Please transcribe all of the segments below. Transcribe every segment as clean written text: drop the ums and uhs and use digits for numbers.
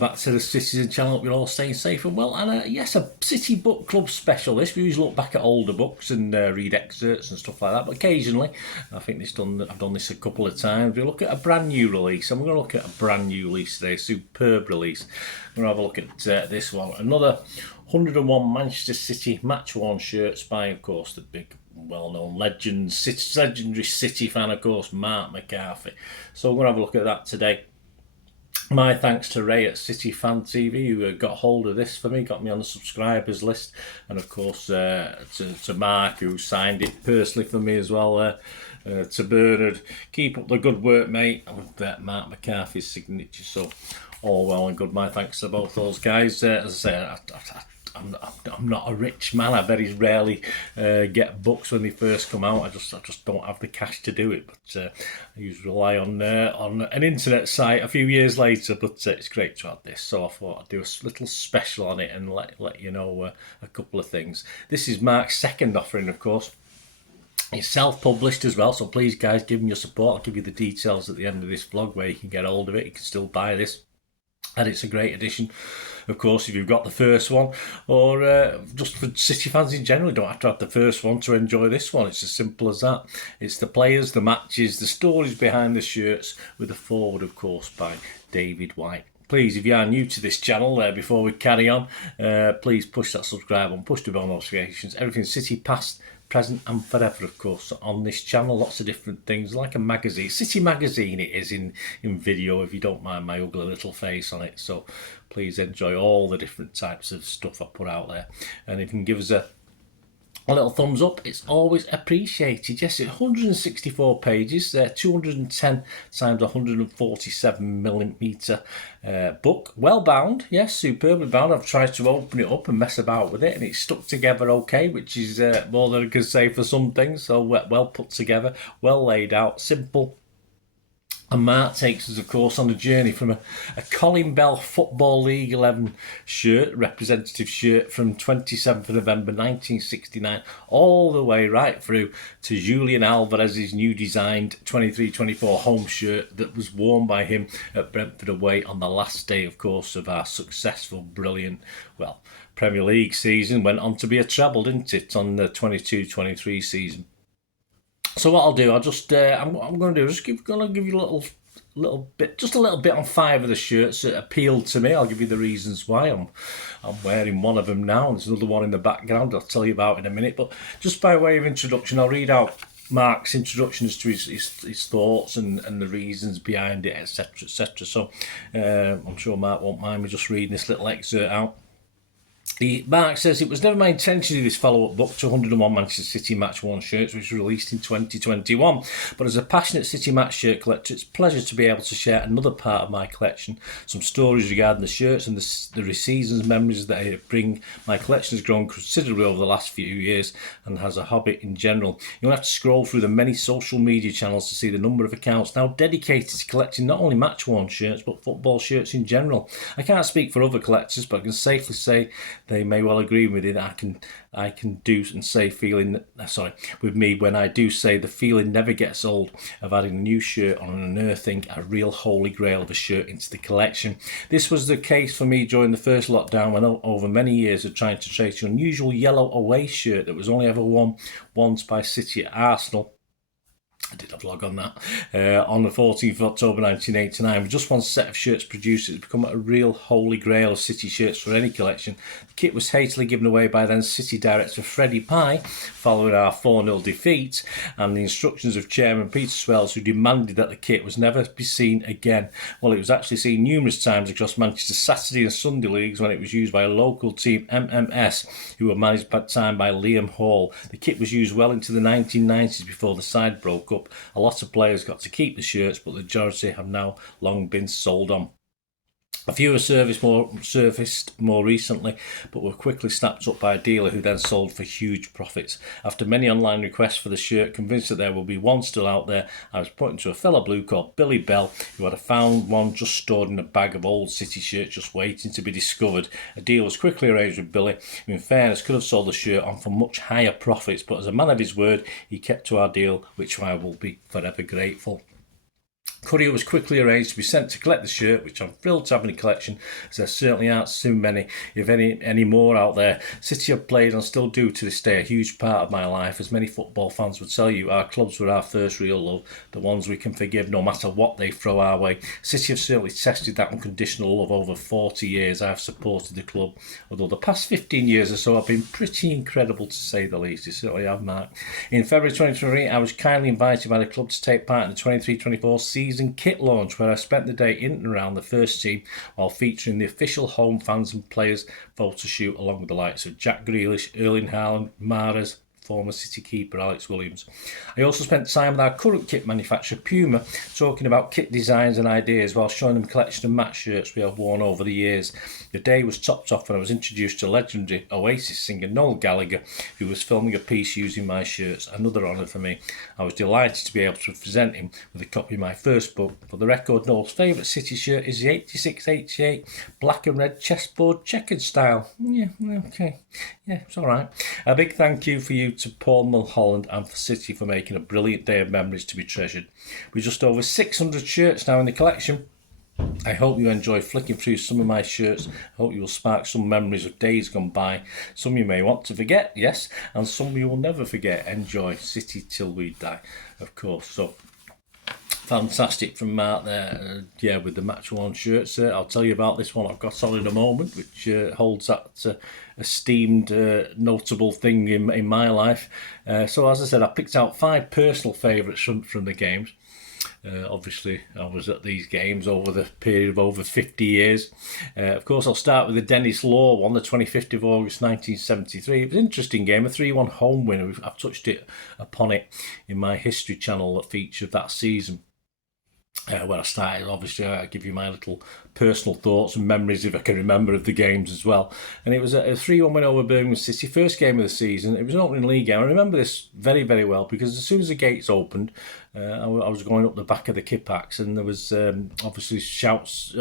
back to the Citizen channel. Hope you're all staying safe and well. And yes, a City Book Club specialist. We usually look back at older books and read excerpts and stuff like that. But occasionally, I think I've done this a couple of times. We look at a brand new release, and we're going to look at a brand new release today. Superb release. We're going to have a look at this one. Another 101 Manchester City match-worn shirts by, of course, the big well-known legendary City fan, of course, Marc McCarthy. So we're going to have a look at that today. My thanks to Ray at City Fan TV, who got hold of this for me, got me on the subscribers list, and of course to Marc, who signed it personally for me as well. To Bernard, keep up the good work, mate, with Marc McCarthy's signature. So all well and good. My thanks to both those guys. As I say, I'm not a rich man. I very rarely get books when they first come out. I just don't have the cash to do it. But I usually rely on an internet site a few years later. But it's great to have this. So I thought I'd do a little special on it and let you know a couple of things. This is Marc's second offering, of course. It's self-published as well, so please, guys, give me your support. I'll give you the details at the end of this vlog where you can get hold of it. You can still buy this, and it's a great edition. Of course, if you've got the first one, or just for City fans in general, you don't have to have the first one to enjoy this one. It's as simple as that. It's the players, the matches, the stories behind the shirts, with a foreword, of course, by David White. Please, if you are new to this channel, before we carry on, please push that subscribe button, push the bell notifications. Everything City past, present and forever, of course, on this channel. Lots of different things, like a magazine. City magazine it is in video, if you don't mind my ugly little face on it. So please enjoy all the different types of stuff I put out there. And if you can give us a little thumbs up, it's always appreciated. Yes, it's 164 pages, 210 times 147 millimetre book, well bound, yes, superbly bound. I've tried to open it up and mess about with it, and it's stuck together okay, which is more than I can say for some things. So well put together, well laid out, simple. And Marc takes us, of course, on a journey from a Colin Bell Football League 11 shirt, representative shirt from 27th of November 1969, all the way right through to Julian Alvarez's new designed 23-24 home shirt that was worn by him at Brentford away on the last day, of course, of our successful, brilliant, well, Premier League season. Went on to be a treble, didn't it, on the 22-23 season. So what I'll do, I'm going to give you a little bit on 5 of the shirts that appealed to me. I'll give you the reasons why. I'm wearing one of them now, and there's another one in the background I'll tell you about in a minute. But just by way of introduction, I'll read out Marc's introduction as to his thoughts and the reasons behind it, etc, etc. So I'm sure Marc won't mind me just reading this little excerpt out. Marc says, it was never my intention to do this follow-up book to 101 Manchester City match-worn shirts, which was released in 2021. But as a passionate City match shirt collector, it's a pleasure to be able to share another part of my collection, some stories regarding the shirts and the seasons memories that they bring. My collection has grown considerably over the last few years and has a hobby in general. You'll have to scroll through the many social media channels to see the number of accounts now dedicated to collecting not only match-worn shirts, but football shirts in general. I can't speak for other collectors, but I can safely say they may well agree with it. I can do and say with me when I do say the feeling never gets old of adding a new shirt on and unearthing a real holy grail of a shirt into the collection. This was the case for me during the first lockdown, when over many years of trying to trace an unusual yellow away shirt that was only ever worn once by City at Arsenal. I did a vlog on that on the 14th of October 1989. With just one set of shirts produced, it's become a real holy grail of City shirts for any collection. The kit was hastily given away by then City director Freddie Pye following our 4-0 defeat, and the instructions of Chairman Peter Swells, who demanded that the kit was never be seen again. Well, it was actually seen numerous times across Manchester's Saturday and Sunday leagues when it was used by a local team, MMS, who were managed by Liam Hall. The kit was used well into the 1990s before the side broke up. A lot of players got to keep the shirts, but the majority have now long been sold on. A few were surfaced more recently, but were quickly snapped up by a dealer who then sold for huge profits. After many online requests for the shirt, convinced that there will be one still out there, I was pointing to a fellow blue called Billy Bell, who had found one just stored in a bag of old City shirts just waiting to be discovered. A deal was quickly arranged with Billy, who in fairness could have sold the shirt on for much higher profits, but as a man of his word, he kept to our deal, which I will be forever grateful. Courier was quickly arranged to be sent to collect the shirt, which I'm thrilled to have in the collection, as there certainly aren't too many, if any more out there. City have played and still do to this day a huge part of my life. As many football fans would tell you, our clubs were our first real love, the ones we can forgive no matter what they throw our way. City have certainly tested that unconditional love over 40 years I've supported the club, although the past 15 years or so have been pretty incredible to say the least. They certainly have, Marc. In February 2023, I was kindly invited by the club to take part in the 23-24 season kit launch, where I spent the day in and around the first team while featuring the official home fans and players photo shoot along with the likes of Jack Grealish, Erling Haaland, Mahrez, former City keeper Alex Williams. I also spent time with our current kit manufacturer Puma, talking about kit designs and ideas while showing them a collection of match shirts we have worn over the years. The day was topped off when I was introduced to legendary Oasis singer Noel Gallagher, who was filming a piece using my shirts. Another honour for me. I was delighted to be able to present him with a copy of my first book. For the record, Noel's favourite City shirt is the 86-88 black and red chessboard checkered style. Yeah, okay. Yeah, it's alright. A big thank you for you to Paul Mulholland and for City for making a brilliant day of memories to be treasured. With just over 600 shirts now in the collection, I hope you enjoy flicking through some of my shirts. I hope you will spark some memories of days gone by. Some you may want to forget, yes, and some you will never forget. Enjoy. City till we die, of course. So, fantastic from Marc there, with the match worn shirts. I'll tell you about this one I've got on in a moment, which holds that esteemed, notable thing in my life. So as I said, I picked out 5 personal favourites from the games. Obviously, I was at these games over the period of over 50 years. Of course, I'll start with the Dennis Law one, the 25th of August 1973. It was an interesting game, a 3-1 home win. I've touched upon it in my history channel that featured that season. When I started, obviously, I give you my little personal thoughts and memories, if I can remember, of the games as well. And it was a 3-1 win over Birmingham City, first game of the season. It was an opening league game. I remember this very, very well because as soon as the gates opened, I was going up the back of the Kippax, and there was obviously shouts,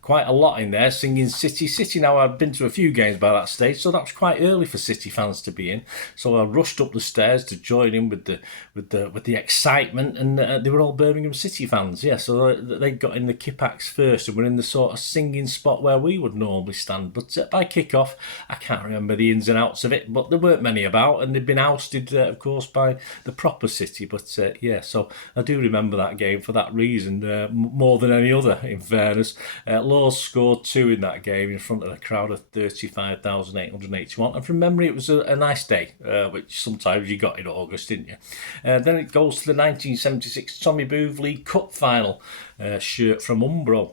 quite a lot in there singing City, City. Now, I'd been to a few games by that stage, so that was quite early for City fans to be in. So I rushed up the stairs to join in with the excitement, and they were all Birmingham City fans. Yeah, so they got in the Kippax first, and were in the sort of singing spot where we would normally stand. But by kick-off, I can't remember the ins and outs of it, but there weren't many about, and they'd been ousted, of course, by the proper City. But so I do remember that game for that reason, more than any other, in fairness. Laws scored 2 in that game in front of a crowd of 35,881. And from memory, it was a nice day, which sometimes you got in August, didn't you? Then it goes to the 1976 Tommy Booth League Cup final shirt from Umbro.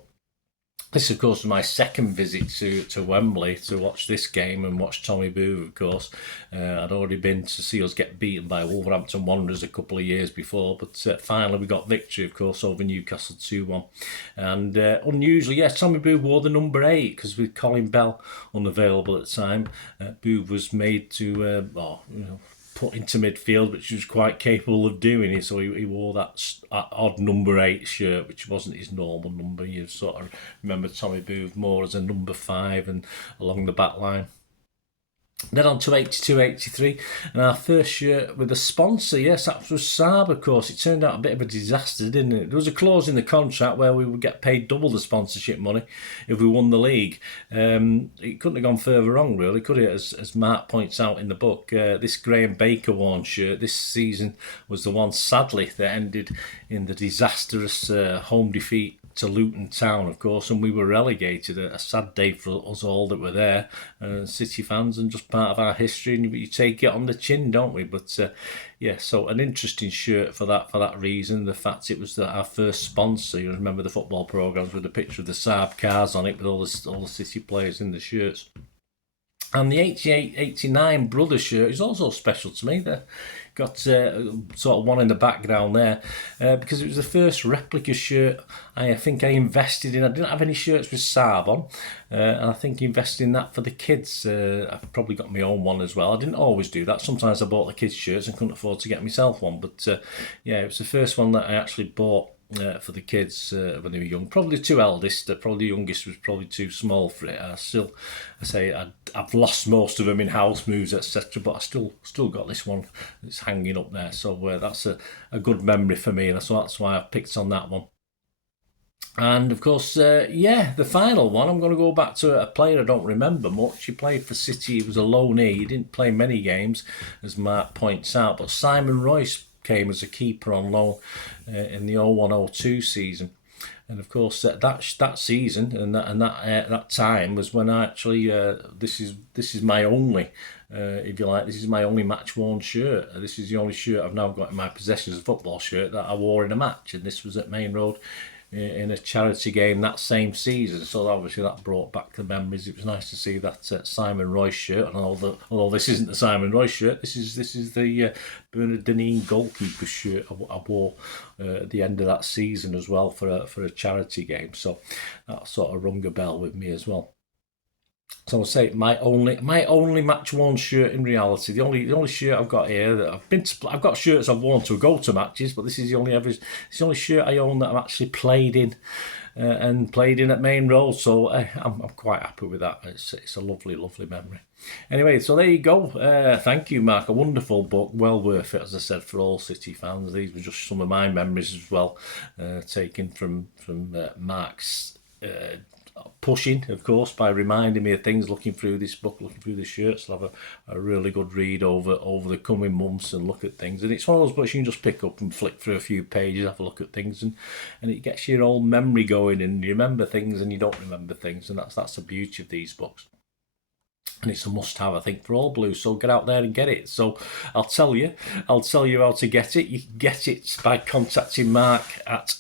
This, of course, was my second visit to Wembley to watch this game and watch Tommy Booth, of course. I'd already been to see us get beaten by Wolverhampton Wanderers a couple of years before, but finally we got victory, of course, over Newcastle 2-1. And unusually, yes, Tommy Booth wore the number 8 because with Colin Bell unavailable at the time, Booth was made to, put into midfield, which he was quite capable of doing it. So he wore that odd number 8 shirt, which wasn't his normal number. You sort of remember Tommy Booth more as a number 5 and along the back line. Then on to 82-83, and our first shirt with a sponsor. Yes, that was Saab, of course. It turned out a bit of a disaster, didn't it? There was a clause in the contract where we would get paid double the sponsorship money if we won the league. It couldn't have gone further wrong, really, could it? As Marc points out in the book, this Graham Baker worn shirt this season was the one, sadly, that ended in the disastrous home defeat to Luton Town, of course, and we were relegated. A sad day for us all that were there, City fans, and just part of our history, and you take it on the chin, don't we? But so an interesting shirt for that reason. The fact it was our first sponsor. You remember the football programmes with the picture of the Saab cars on it with all the City players in the shirts. And the 88-89 brother shirt is also special to me. They got sort of one in the background there because it was the first replica shirt I think I invested in. I didn't have any shirts with Saab on, and I think investing in that for the kids. I've probably got my own one as well. I didn't always do that. Sometimes I bought the kids' shirts and couldn't afford to get myself one. But it was the first one that I actually bought for the kids when they were young. Probably the two eldest. Probably the youngest was probably too small for it. I've lost most of them in house moves, etc. But I still got this one that's hanging up there. So that's a good memory for me, and so that's why I picked on that one. And of course, the final one, I'm going to go back to a player I don't remember much. He played for City, he was a loanee, he didn't play many games, as Marc points out, but Simon Royce came as a keeper on loan in the 01-02 season. And of course, that season and that time was when I actually this is my only, if you like, this is my only match worn shirt. This is the only shirt I've now got in my possession as a football shirt that I wore in a match, and this was at Main Road in a charity game that same season. So obviously that brought back the memories. It was nice to see that Simon Royce shirt, and although this isn't the Simon Royce shirt, this is the Bernardine goalkeeper shirt I wore at the end of that season as well for a charity game. So that sort of rung a bell with me as well. So I'll say my only match worn shirt in reality. The only shirt I've got here that I've got shirts I've worn to go to matches, but this is the only shirt I own that I've actually played in at Main Road. So I'm quite happy with that. It's a lovely memory. Anyway, so there you go. Thank you, Marc. A wonderful book, well worth it, as I said, for all City fans. These were just some of my memories as well, taken from Marc's pushing, of course, by reminding me of things, looking through this book, looking through the shirts. I'll have a really good read over the coming months and look at things. And it's one of those books you can just pick up and flick through a few pages, have a look at things, and it gets your old memory going, and you remember things and you don't remember things, and that's the beauty of these books. And it's a must-have, I think, for all Blues. So get out there and get it. So I'll tell you how to get it. You can get it by contacting Marc at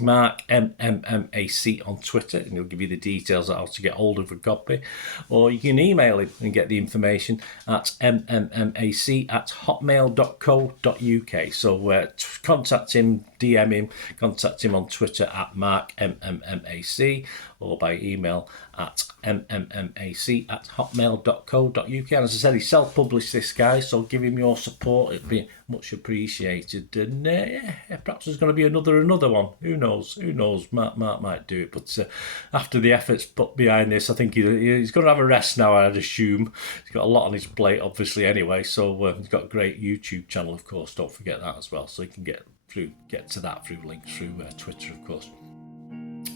Marc MMMAC on Twitter, and he'll give you the details of how to get hold of a copy. Or you can email him and get the information at mmmac@hotmail.co.uk. So contact him, DM him, contact him on Twitter at Marc MMMAC, or by email at mmmac@hotmail.co.uk. And as I said, he self-published this, guy, so give him your support. It'd be much appreciated. And perhaps there's going to be another one. Who knows? Marc might do it. But after the efforts put behind this, I think he's going to have a rest now, I'd assume. He's got a lot on his plate, obviously, anyway. So he's got a great YouTube channel, of course. Don't forget that as well. So you can get to that through links through Twitter, of course.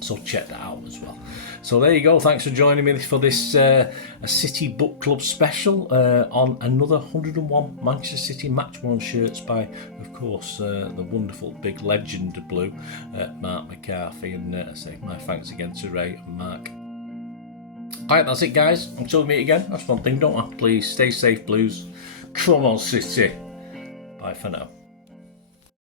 So check that out as well. So there you go. Thanks for joining me for this a City Book Club special on another 101 Manchester City match-worn shirts by, of course, the wonderful big legend of Blue, Marc McCarthy. And I say my thanks again to Ray and Marc. Alright, that's it, guys. Until we meet again, that's one thing, don't I? Please stay safe, Blues. Come on, City. Bye for now.